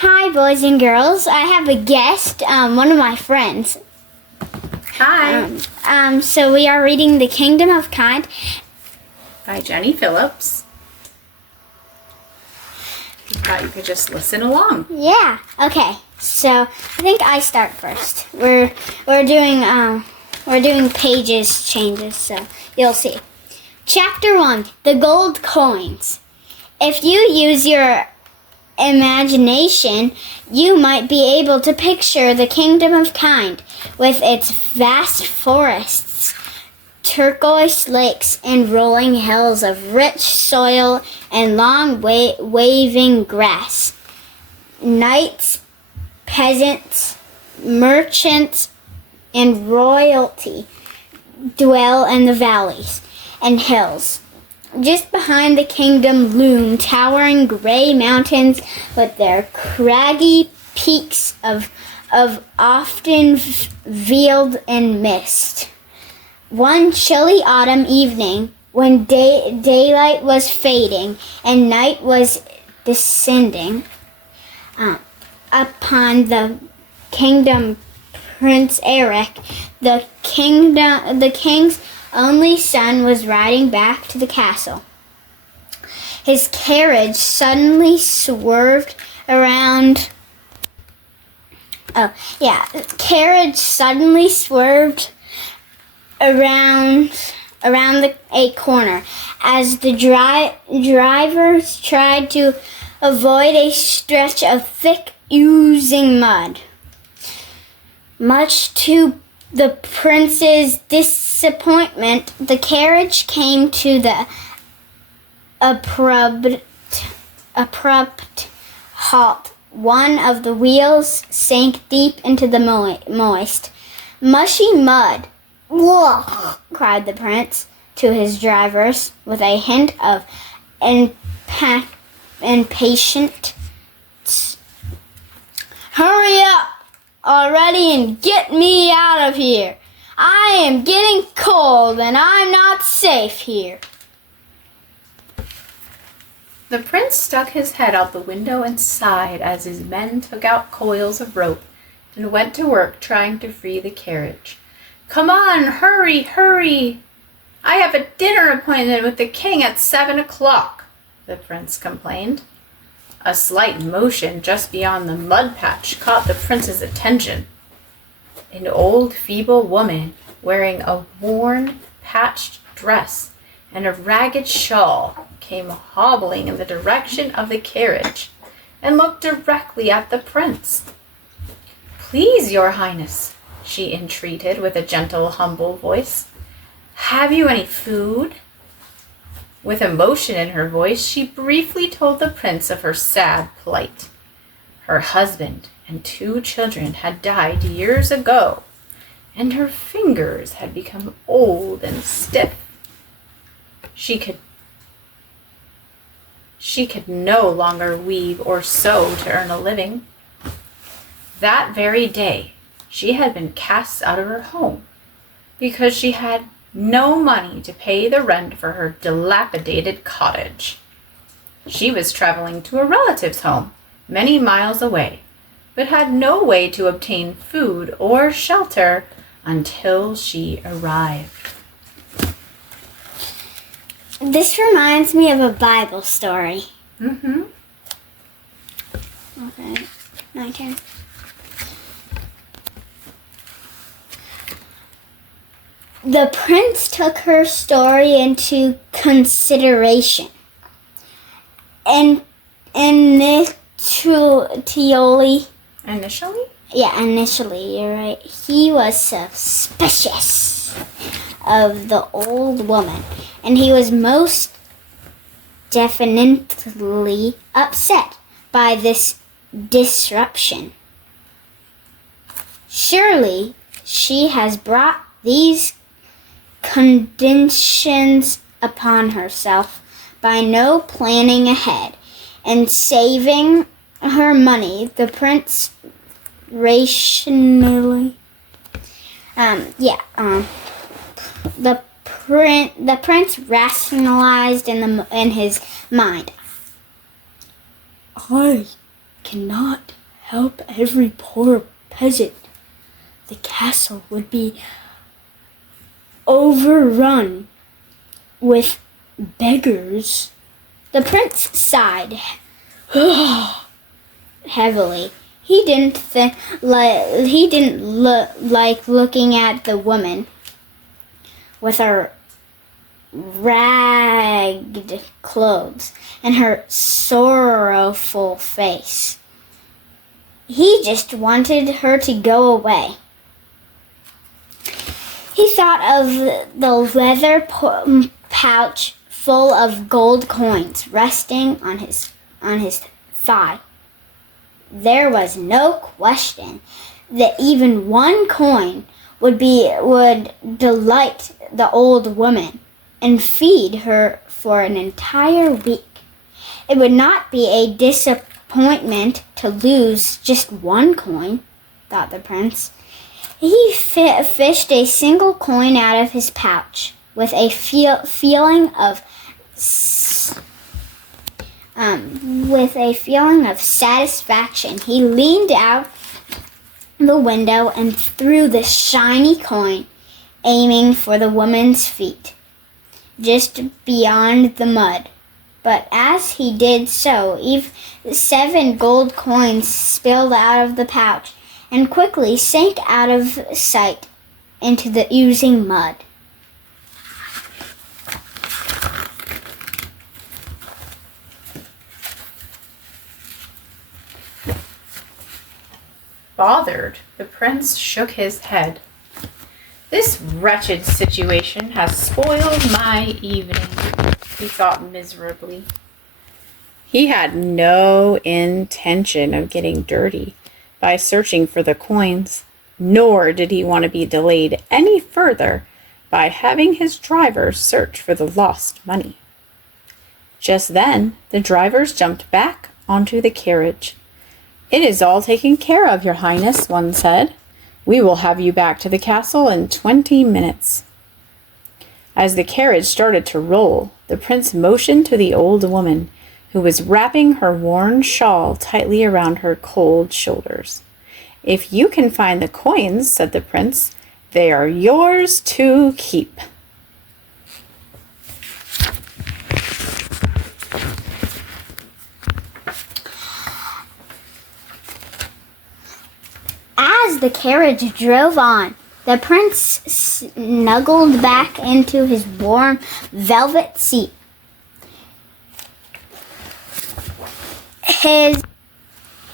Hi, boys and girls. I have a guest, one of my friends. Hi. So we are reading The Kingdom of Kind By Jenny Phillips. I thought you could just listen along. Yeah. Okay. So I think I start first. We're doing pages changes, so you'll see. Chapter 1: The Gold Coins. If you use your imagination, you might be able to picture the Kingdom of Kind with its vast forests, turquoise lakes, and rolling hills of rich soil and long waving grass. Knights, peasants, merchants, and royalty dwell in the valleys and hills. Just behind the kingdom loom towering gray mountains with their craggy peaks of often veiled in mist. One chilly autumn evening, when daylight was fading and night was descending upon the kingdom, Prince Eric, the king's only son, was riding back to the castle. His carriage suddenly swerved around. A corner as the drivers tried to avoid a stretch of thick, oozing mud. Much to the prince's disappointment, the carriage came to the abrupt halt. One of the wheels sank deep into the moist, mushy mud. "Whoa!" cried the prince to his drivers with a hint of impatience. "Hurry up already and get me out of here. I am getting cold and I'm not safe here." The prince stuck his head out the window and sighed as his men took out coils of rope and went to work trying to free the carriage. "Come on, hurry, hurry! I have a dinner appointment with the king at 7 o'clock, the prince complained. A slight motion just beyond the mud patch caught the prince's attention. An old, feeble woman wearing a worn, patched dress and a ragged shawl came hobbling in the direction of the carriage and looked directly at the prince. "Please, your highness," she entreated with a gentle, humble voice, "have you any food?" With emotion in her voice, she briefly told the prince of her sad plight. Her husband and 2 children had died years ago, and her fingers had become old and stiff. She could no longer weave or sew to earn a living. That very day, she had been cast out of her home because she had no money to pay the rent for her dilapidated cottage. She was traveling to a relative's home many miles away, but had no way to obtain food or shelter until she arrived. This reminds me of a Bible story. Mm-hmm. Okay, my turn. The prince took her story into consideration. And initially, you're right, he was suspicious of the old woman, and he was most definitely upset by this disruption. Surely she has brought these conditions upon herself by no planning ahead and saving her money. The prince rationally, the prince rationalized in his mind. "I cannot help every poor peasant. The castle would be overrun with beggars." The prince sighed heavily. He didn't like looking at the woman with her ragged clothes and her sorrowful face. He just wanted her to go away. He thought of the leather pouch full of gold coins resting on his thigh. There was no question that even one coin would delight the old woman and feed her for an entire week. It would not be a disappointment to lose just one coin, thought the prince. He fished a single coin out of his pouch with a feeling of satisfaction. He leaned out the window and threw the shiny coin, aiming for the woman's feet, just beyond the mud. But as he did so, 7 gold coins spilled out of the pouch and quickly sank out of sight into the oozing mud. Bothered, the prince shook his head. "This wretched situation has spoiled my evening," he thought miserably. He had no intention of getting dirty by searching for the coins, nor did he want to be delayed any further by having his drivers search for the lost money. Just then, the drivers jumped back onto the carriage. "It is all taken care of, Your Highness," one said. "We will have you back to the castle in 20 minutes. As the carriage started to roll, the prince motioned to the old woman, who was wrapping her worn shawl tightly around her cold shoulders. "If you can find the coins," said the prince, "they are yours to keep." As the carriage drove on, the prince snuggled back into his warm velvet seat.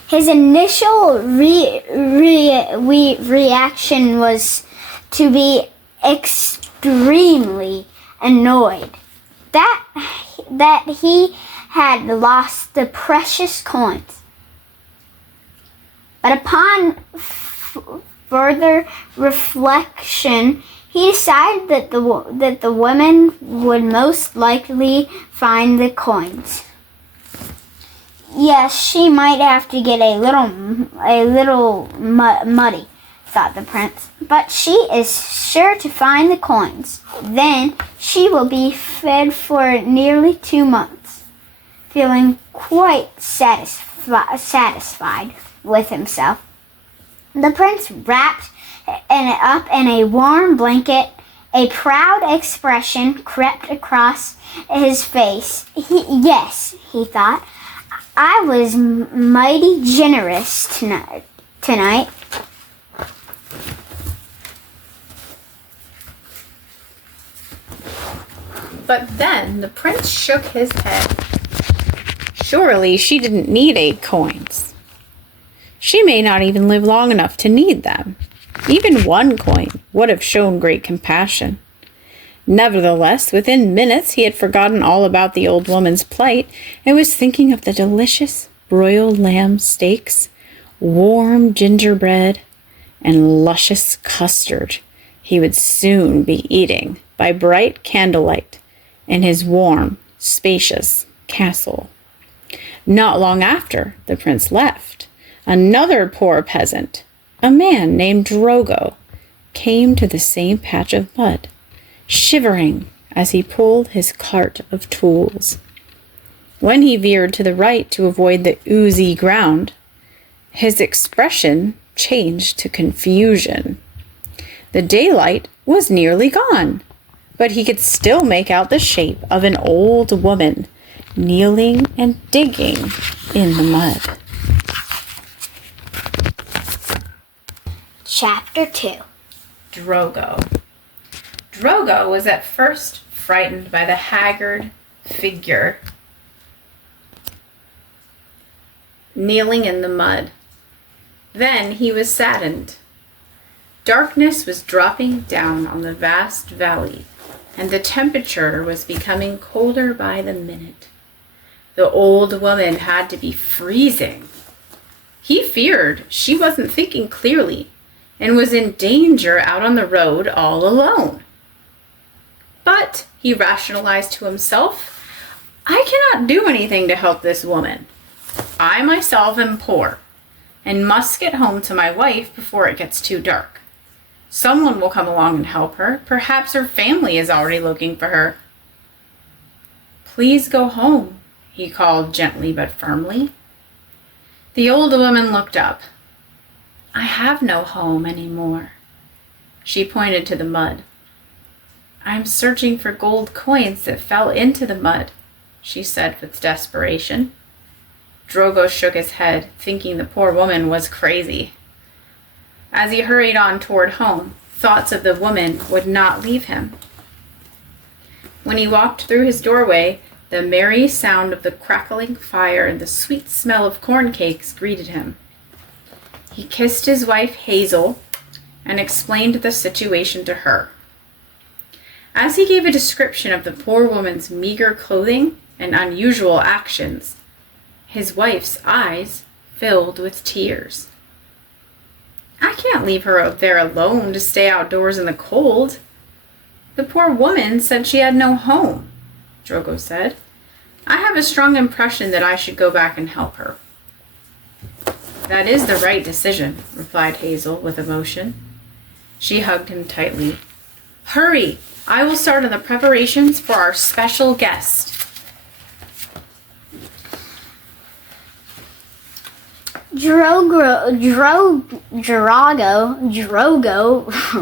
His initial reaction was to be extremely annoyed that he had lost the precious coins. But upon further reflection, he decided that the woman would most likely find the coins. Yes, she might have to get a little muddy, thought the prince, but she is sure to find the coins. Then she will be fed for nearly 2 months. Feeling quite satisfied with himself, the prince wrapped it up in a warm blanket. A proud expression crept across his face. Yes, he thought, I was mighty generous tonight. But then the prince shook his head. Surely she didn't need 8 coins. She may not even live long enough to need them. Even 1 coin would have shown great compassion. Nevertheless, within minutes he had forgotten all about the old woman's plight and was thinking of the delicious broiled lamb steaks, warm gingerbread, and luscious custard he would soon be eating by bright candlelight in his warm, spacious castle. Not long after the prince left, another poor peasant, a man named Drogo, came to the same patch of mud, shivering as he pulled his cart of tools. When he veered to the right to avoid the oozy ground, His expression changed to confusion. The daylight was nearly gone, but he could still make out the shape of an old woman kneeling and digging in the mud. Chapter 2. Drogo. Drogo was at first frightened by the haggard figure kneeling in the mud. Then he was saddened. Darkness was dropping down on the vast valley, and the temperature was becoming colder by the minute. The old woman had to be freezing. He feared she wasn't thinking clearly and was in danger out on the road all alone. But, he rationalized to himself, I cannot do anything to help this woman. I myself am poor and must get home to my wife before it gets too dark. Someone will come along and help her. Perhaps her family is already looking for her. Please go home, he called gently but firmly. The old woman looked up. I have no home anymore. She pointed to the mud. I'm searching for gold coins that fell into the mud, she said with desperation. Drogo shook his head, thinking the poor woman was crazy. As he hurried on toward home, thoughts of the woman would not leave him. When he walked through his doorway, the merry sound of the crackling fire and the sweet smell of corn cakes greeted him. He kissed his wife Hazel and explained the situation to her. As he gave a description of the poor woman's meager clothing and unusual actions, his wife's eyes filled with tears. I can't leave her out there alone to stay outdoors in the cold. The poor woman said she had no home, Drogo said. I have a strong impression that I should go back and help her. That is the right decision, replied Hazel with emotion. She hugged him tightly. Hurry! I will start on the preparations for our special guest. Drogo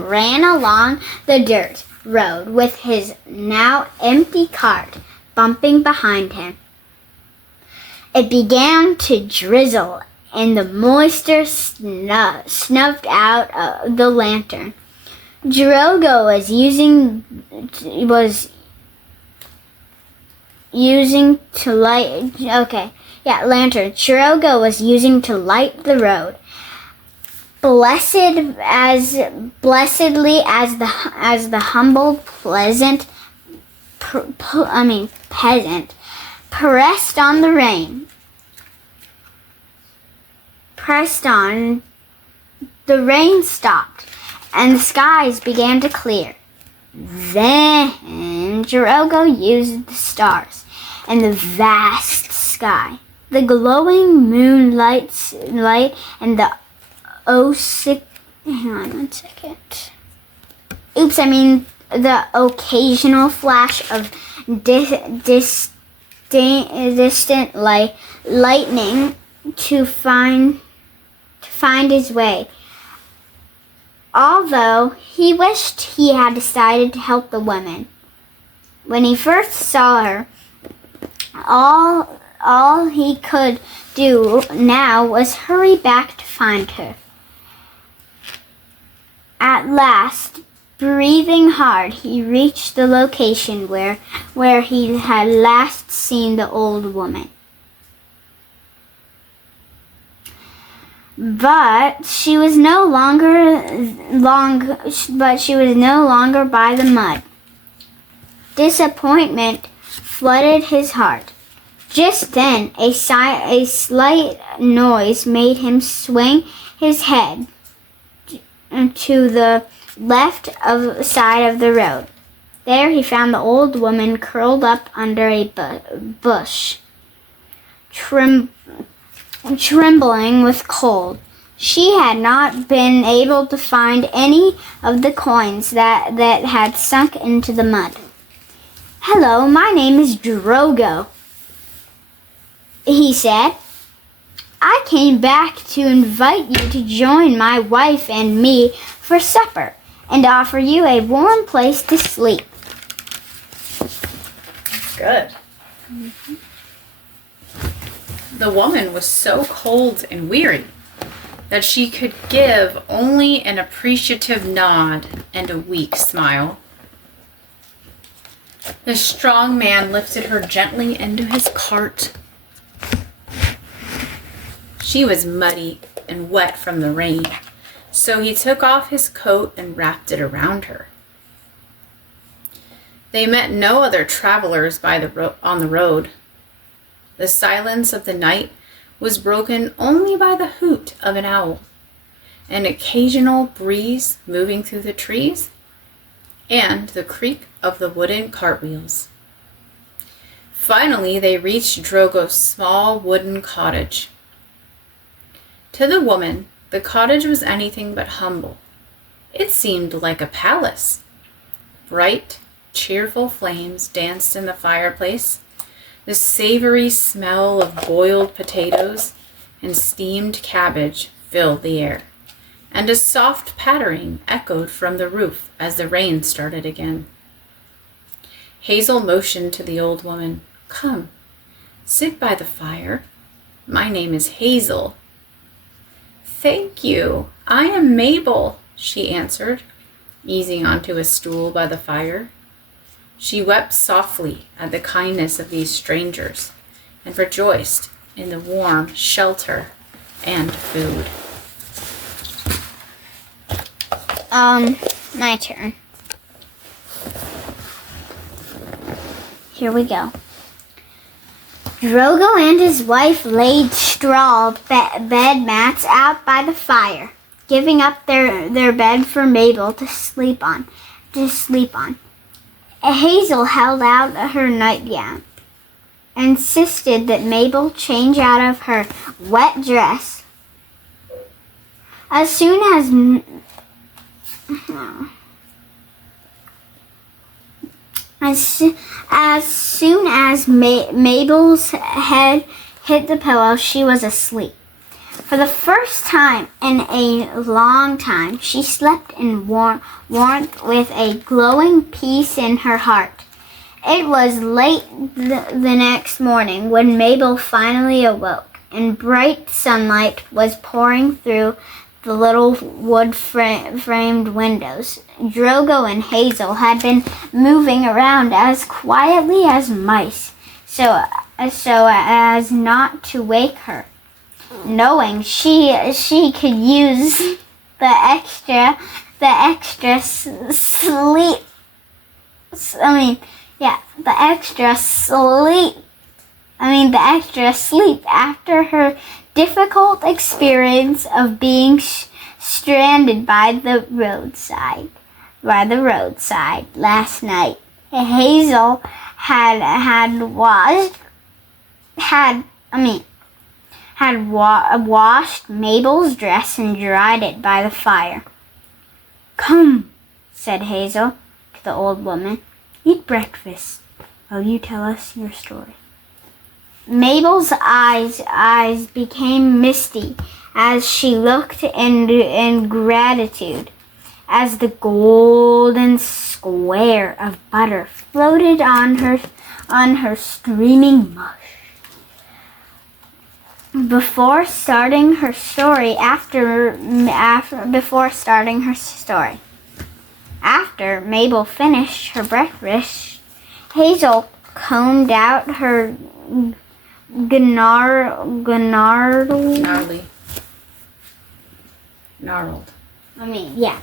ran along the dirt road with his now empty cart bumping behind him. It began to drizzle, and the moisture snuffed out of the lantern. Drogo was using to light. Lantern. Drogo was using to light the road. Blessedly as the humble, pleasant peasant pressed on the rain. The rain stopped, and the skies began to clear. Then Drogo used the stars and the vast sky, the glowing moonlight, and the the occasional flash of distant lightning to find his way. Although he wished he had decided to help the woman. When he first saw her, all he could do now was hurry back to find her. At last, breathing hard, he reached the location where he had last seen the old woman. But she was no longer by the mud. Disappointment flooded his heart. Just then, a slight noise made him swing his head to the left side of the road. There he found the old woman curled up under a bush, trembling with cold. She had not been able to find any of the coins that had sunk into the mud. Hello, my name is Drogo, he said. I came back to invite you to join my wife and me for supper and offer you a warm place to sleep. Good. The woman was so cold and weary that she could give only an appreciative nod and a weak smile. The strong man lifted her gently into his cart. She was muddy and wet from the rain, so he took off his coat and wrapped it around her. They met no other travelers on the road. The silence of the night was broken only by the hoot of an owl, an occasional breeze moving through the trees, and the creak of the wooden cartwheels. Finally, they reached Drogo's small wooden cottage. To the woman, the cottage was anything but humble. It seemed like a palace. Bright, cheerful flames danced in the fireplace. The savory smell of boiled potatoes and steamed cabbage filled the air, and a soft pattering echoed from the roof as the rain started again. Hazel motioned to the old woman. "Come, sit by the fire. My name is Hazel." "Thank you. I am Mabel," she answered, easing onto a stool by the fire. She wept softly at the kindness of these strangers and rejoiced in the warm shelter and food. My turn. Here we go. Drogo and his wife laid straw bed mats out by the fire, giving up their bed for Mabel to sleep on. Hazel held out her nightgown, insisted that Mabel change out of her wet dress. As soon as Mabel's head hit the pillow, she was asleep. For the first time in a long time, she slept in warmth with a glowing peace in her heart. It was late the next morning when Mabel finally awoke, and bright sunlight was pouring through the little wood-framed windows. Drogo and Hazel had been moving around as quietly as mice, so as not to wake her. Knowing she could use the extra sleep. The extra sleep after her difficult experience of being stranded by the roadside last night. Hazel had washed Mabel's dress and dried it by the fire. "Come," said Hazel to the old woman. "Eat breakfast while you tell us your story." Mabel's eyes became misty as she looked in gratitude as the golden square of butter floated on her streaming mush. Before starting her story, after Mabel finished her breakfast, Hazel combed out her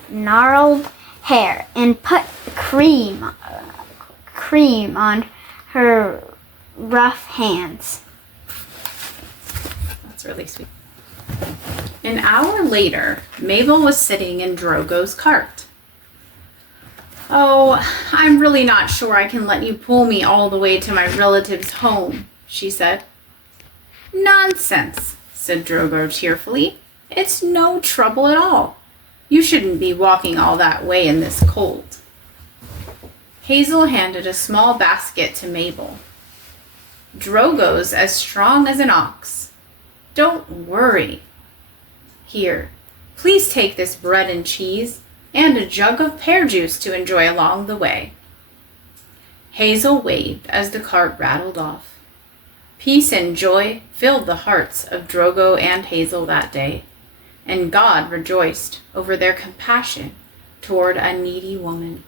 gnarled hair and put cream on her rough hands. That's really sweet. An hour later, Mabel was sitting in Drogo's cart. "Oh, I'm really not sure I can let you pull me all the way to my relative's home," she said. "Nonsense," said Drogo cheerfully. "It's no trouble at all. You shouldn't be walking all that way in this cold." Hazel handed a small basket to Mabel. "Drogo's as strong as an ox. Don't worry. Here, please take this bread and cheese and a jug of pear juice to enjoy along the way." Hazel waved as the cart rattled off. Peace and joy filled the hearts of Drogo and Hazel that day, and God rejoiced over their compassion toward a needy woman.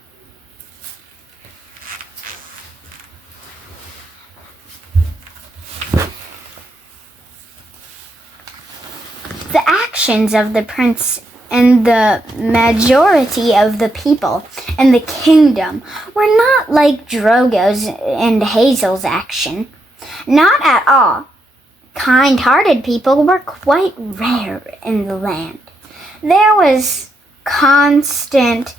The actions of the prince and the majority of the people in the kingdom were not like Drogo's and Hazel's action. Not at all. Kind-hearted people were quite rare in the land. There was constant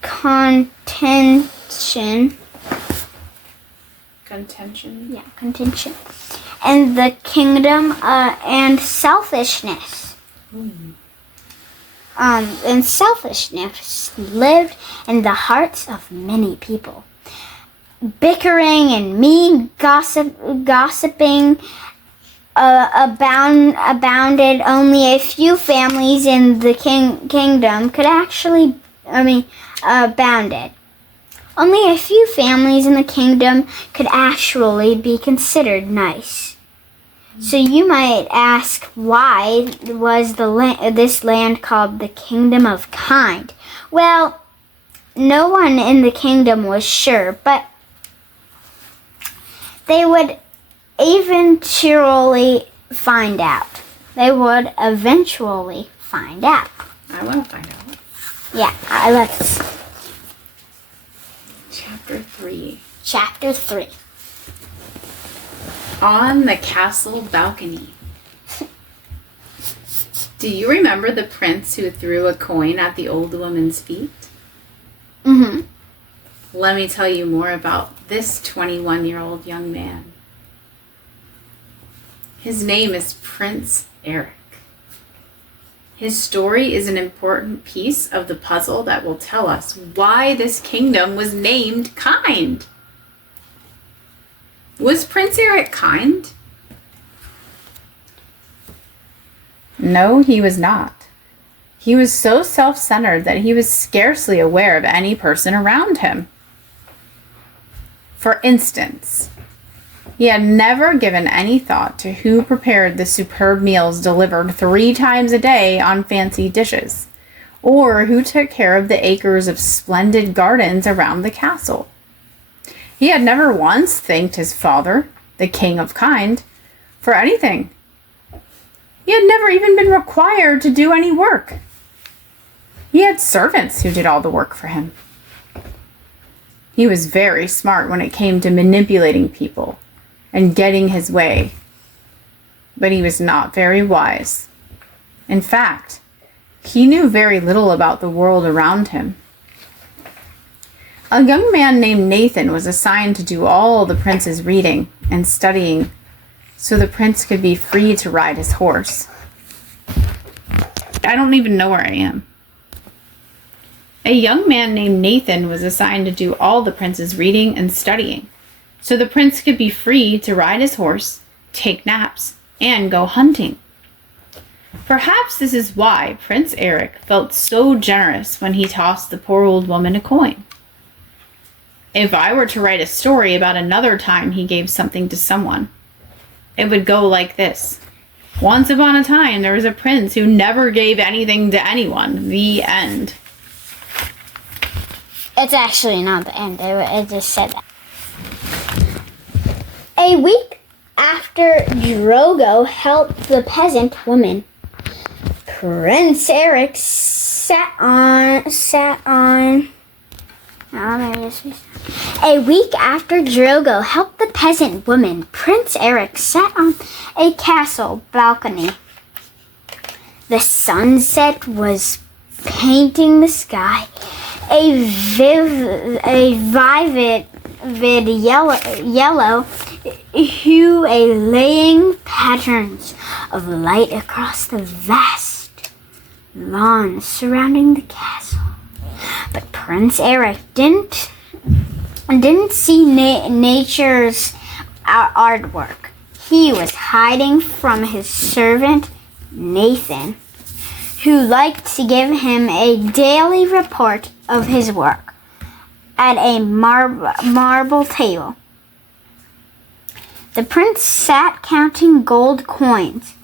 contention. Contention. And the kingdom and selfishness. And selfishness lived in the hearts of many people. Bickering and mean gossiping abounded. Only a few families in the kingdom could actually, abounded. Only a few families in the kingdom could actually be considered nice. So you might ask, why was this land called the Kingdom of Kind? Well, no one in the kingdom was sure, but they would eventually find out. I want to find out. Yeah, let's. Chapter 3. On the castle balcony. Do you remember the prince who threw a coin at the old woman's feet? Mm-hmm. Let me tell you more about this 21-year-old young man. His name is Prince Eric. His story is an important piece of the puzzle that will tell us why this kingdom was named Kind. Was Prince Eric kind? No, he was not. He was so self-centered that he was scarcely aware of any person around him. For instance, he had never given any thought to who prepared the superb meals delivered 3 times a day on fancy dishes, or who took care of the acres of splendid gardens around the castle. He had never once thanked his father, the King of Kind, for anything. He had never even been required to do any work. He had servants who did all the work for him. He was very smart when it came to manipulating people and getting his way, but he was not very wise. In fact, he knew very little about the world around him. A young man named Nathan was assigned to do all the prince's reading and studying so the prince could be free to ride his horse. I don't even know where I am. A young man named Nathan was assigned to do all the prince's reading and studying so the prince could be free to ride his horse, take naps, and go hunting. Perhaps this is why Prince Eric felt so generous when he tossed the poor old woman a coin. If I were to write a story about another time he gave something to someone, it would go like this. Once upon a time, there was a prince who never gave anything to anyone. The end. It's actually not the end. I just said that. A week after Drogo helped the peasant woman, Prince Eric A week after Drogo helped the peasant woman, Prince Eric sat on a castle balcony. The sunset was painting the sky a vivid yellow hue, laying patterns of light across the vast lawns surrounding the castle. But Prince Eric didn't see nature's artwork. He was hiding from his servant Nathan, who liked to give him a daily report of his work at a marble table. The prince sat counting gold coins.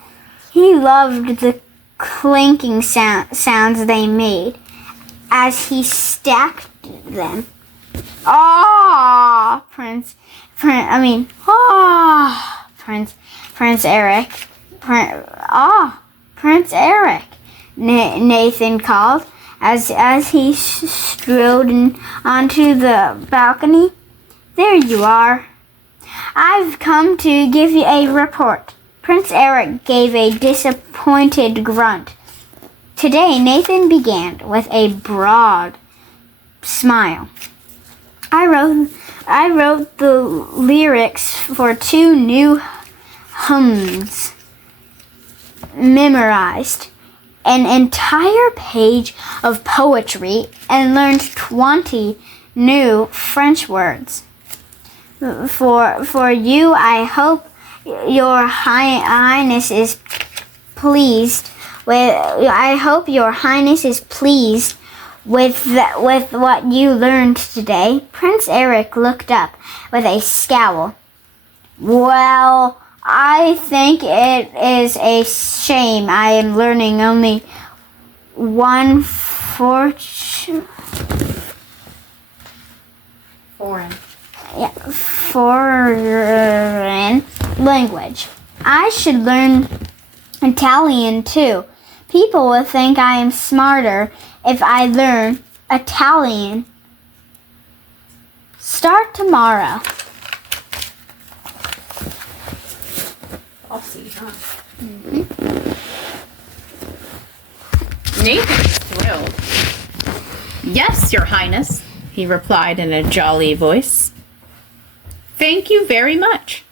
He loved the clinking sounds they made as he stacked them. Ah, Prince Eric. Prince Eric, Nathan called as he strode onto the balcony. There you are. I've come to give you a report. Prince Eric gave a disappointed grunt. Today, Nathan began with a broad smile. I wrote the lyrics for 2 new hymns, memorized an entire page of poetry, and learned 20 new French words. For you, I hope your Highness is pleased with. I hope your Highness is pleased with what you learned today. Prince Eric looked up with a scowl. Well, I think it is a shame I am learning only one foreign language. I should learn Italian too. People will think I am smarter if I learn Italian. Start tomorrow. I'll see, huh? Nathan was thrilled. Yes, Your Highness, he replied in a jolly voice. Thank you very much.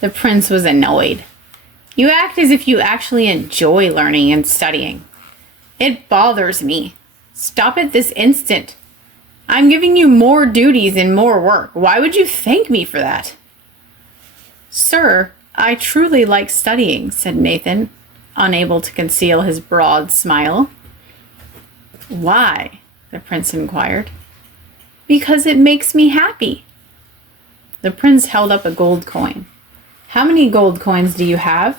The prince was annoyed. You act as if you actually enjoy learning and studying. It bothers me. Stop it this instant. I'm giving you more duties and more work. Why would you thank me for that? Sir, I truly like studying, said Nathan, unable to conceal his broad smile. Why? The prince inquired. Because it makes me happy. The prince held up a gold coin. How many gold coins do you have?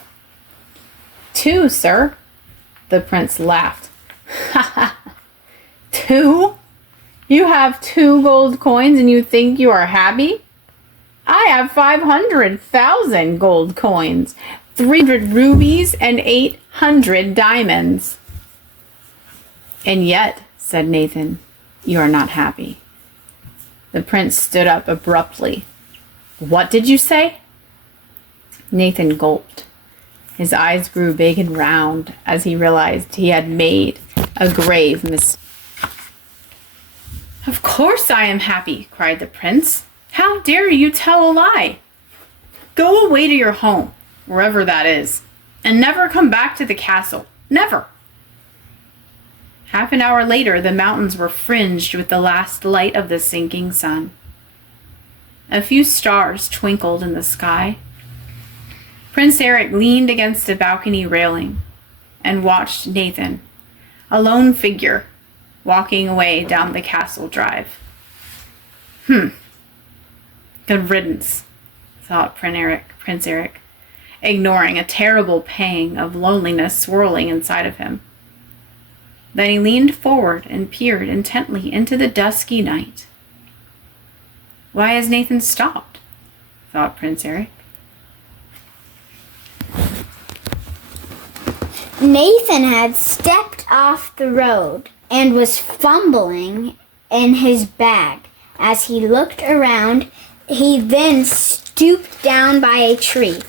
2, sir. The prince laughed. Ha ha! 2? You have 2 gold coins and you think you are happy? I have 500,000 gold coins, 300 rubies, and 800 diamonds. And yet, said Nathan, you are not happy. The prince stood up abruptly. What did you say? Nathan gulped. His eyes grew big and round as he realized he had made a grave mistake. Of course I am happy, cried the prince. How dare you tell a lie? Go away to your home, wherever that is, and never come back to the castle. Never. Half an hour later, the mountains were fringed with the last light of the sinking sun. A few stars twinkled in the sky. Prince Eric leaned against a balcony railing and watched Nathan, a lone figure, walking away down the castle drive. Good riddance, thought Prince Eric, ignoring a terrible pang of loneliness swirling inside of him. Then he leaned forward and peered intently into the dusky night. Why has Nathan stopped? Thought Prince Eric. Nathan had stepped off the road and was fumbling in his bag. As he looked around, he then stooped down by a tree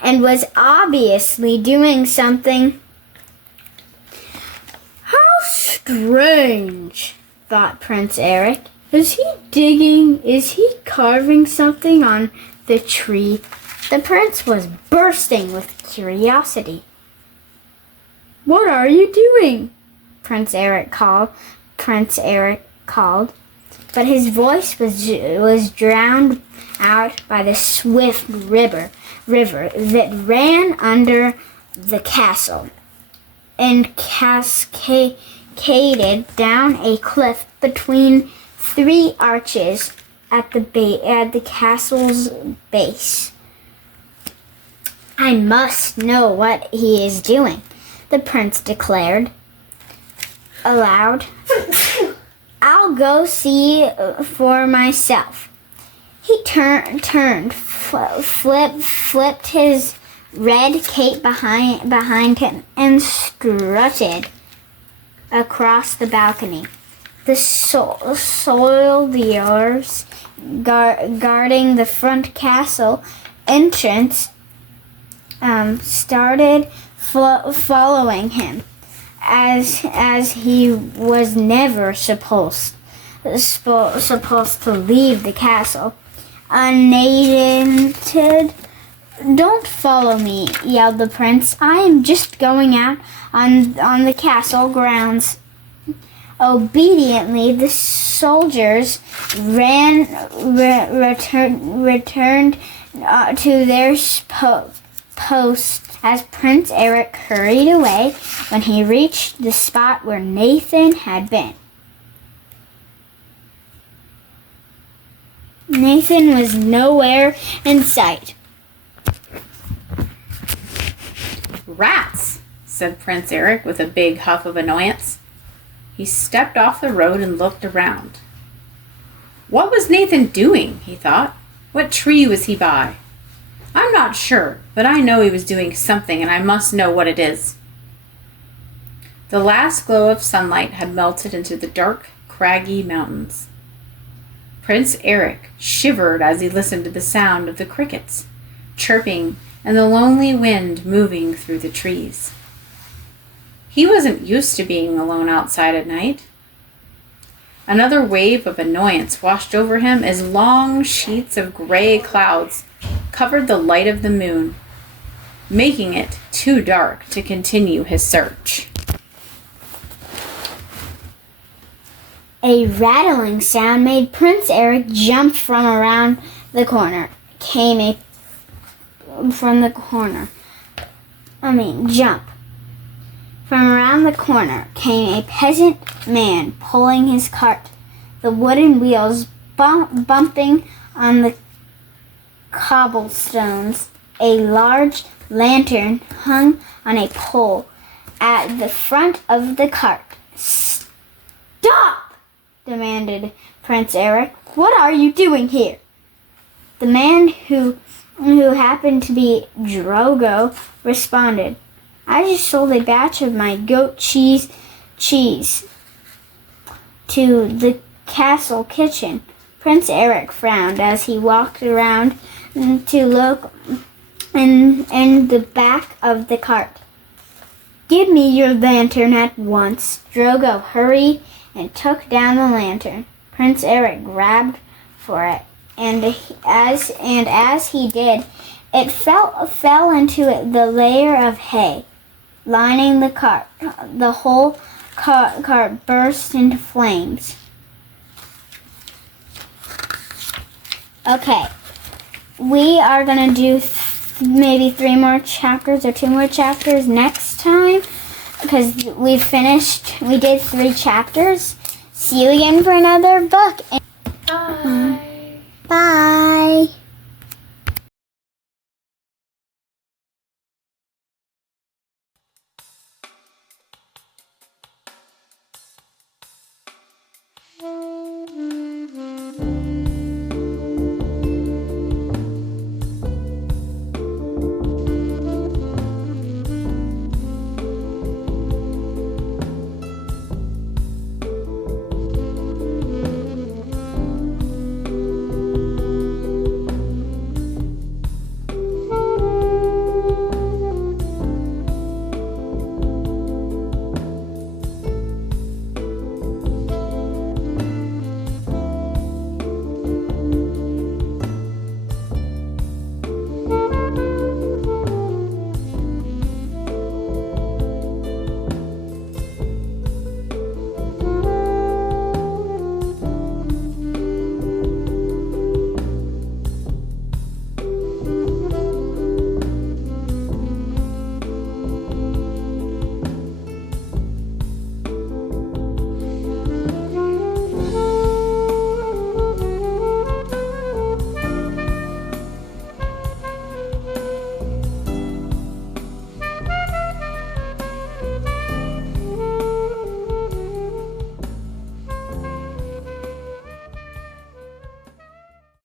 and was obviously doing something. How strange, thought Prince Eric. Is he digging? Is he carving something on the tree? The prince was bursting with curiosity. What are you doing? Prince Eric called. but his voice was drowned out by the swift river that ran under the castle and cascaded down a cliff between 3 arches at the castle's base. "I must know what he is doing," the prince declared aloud. "I'll go see for myself." He flipped his red cape behind him and strutted across the balcony. The soldiers guarding the front castle entrance started following him, as he was never supposed to leave the castle unaided. "Don't follow me," yelled the prince. "I am just going out on the castle grounds." Obediently, the soldiers returned to their post as Prince Eric hurried away. When he reached the spot where Nathan had been, Nathan was nowhere in sight. "Rats," said Prince Eric with a big huff of annoyance. He stepped off the road and looked around. What was Nathan doing, he thought. What tree was he by? I'm not sure, but I know he was doing something, and I must know what it is. The last glow of sunlight had melted into the dark, craggy mountains. Prince Eric shivered as he listened to the sound of the crickets chirping and the lonely wind moving through the trees. He wasn't used to being alone outside at night. Another wave of annoyance washed over him as long sheets of gray clouds covered the light of the moon, making it too dark to continue his search. A rattling sound made Prince Eric jump from around the corner. Jump. From around the corner came a peasant man pulling his cart, the wooden wheels bumping on the cobblestones. A large lantern hung on a pole at the front of the cart. "Stop!" demanded Prince Eric. "What are you doing here?" The man, who happened to be Drogo, responded, "I just sold a batch of my goat cheese to the castle kitchen." Prince Eric frowned as he walked around to look in the back of the cart. "Give me your lantern at once." Drogo hurried and took down the lantern. Prince Eric grabbed for it, and as he did, it fell into the layer of hay lining the cart. The whole cart burst into flames. Okay, we are going to do maybe 3 more chapters or 2 more chapters next time, because we did 3 chapters. See you again for another book. Bye. Bye.